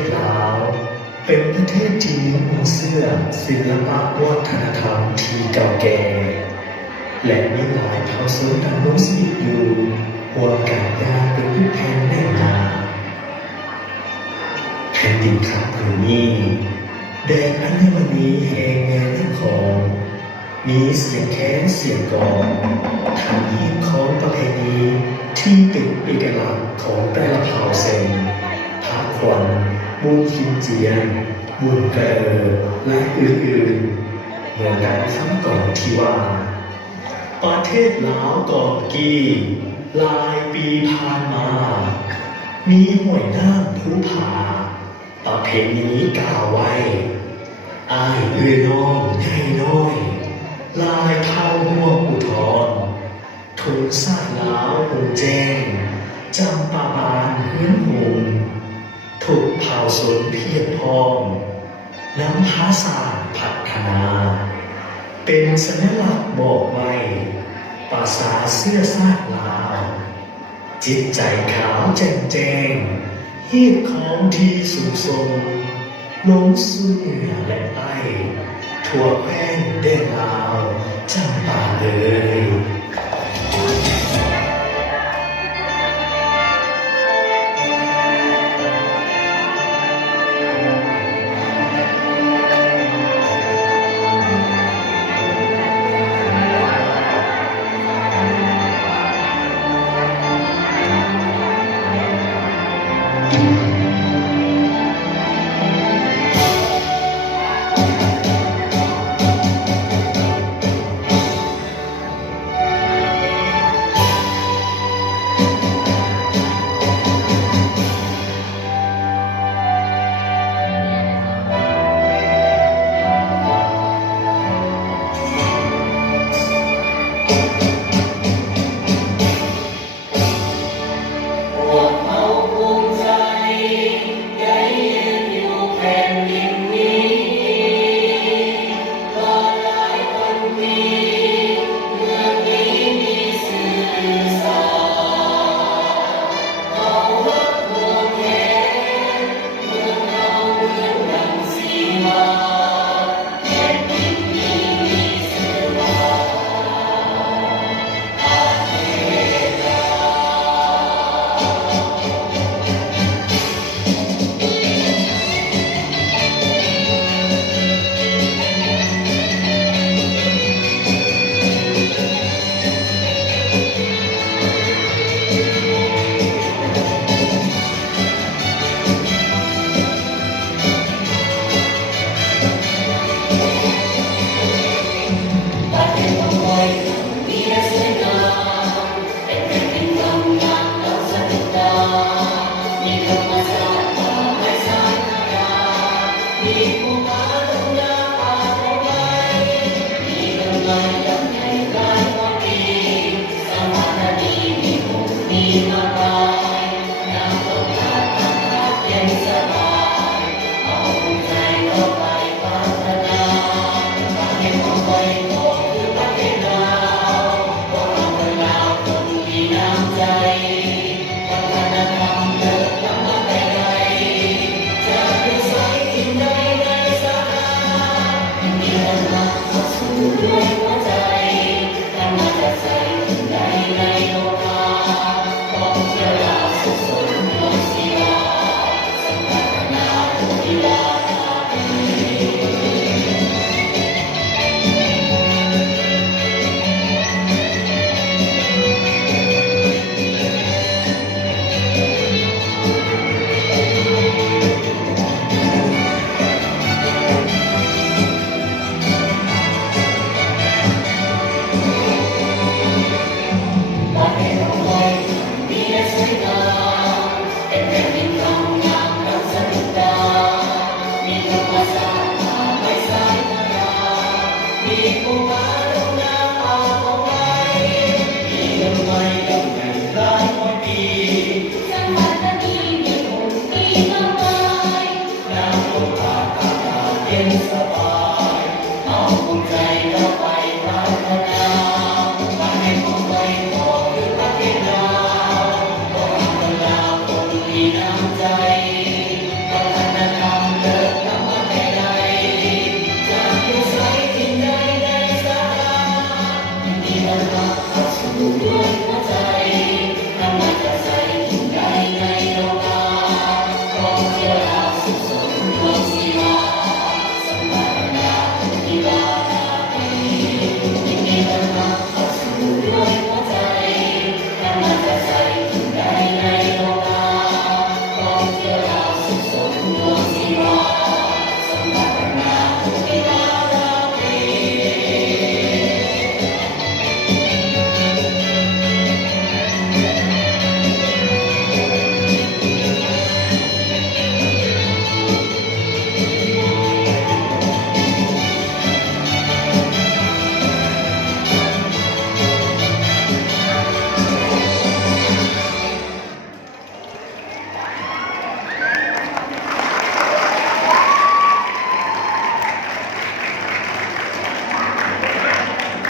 ศลาวเป็นประเทศที่มีเสื้อศิลปะวัฒนธรรมที่เก่าแก่และมีหลายเผ่าชนดำรงชีวิตอยู่ห่วมกันอย่างเป็นผู้แผ่นแน่นหนาแผ่นดินคำผืนนี้ได้อัญมณีแห่งแง่นของมีเสียงแค้นเสียงกลองทางฮีบของประเพณีที่เป็นเอกลักษณ์ของแต่ละเผ่าเซนพระขวัญบุญคินเจียนบุญเกอและอื่นๆเหมือนกันคำก่อนที่ว่าประเทศลาวก่อนกี้หลายปีผ่านมามีห้วยน้ำผู้ผาประเพณีกล่าวไว้อายเอื้อน้องใหญ่น้อยลายเท้าห่วงอุทธรทุนสร้างลาวหงแจ้งจำปาบานเฮือนหงถูกเผาสนเพียรพร้อมน้ำภาษาพัฒนาเป็นสัญลักษณ์บอกไว้ภาษาเสื้อซากลาวจิตใจขาวแจ่มแจ้งฮีดของที่สูงส่งลงสู่เหนือและใต้ทั่วแคว้นแดนลาวจำปาเลย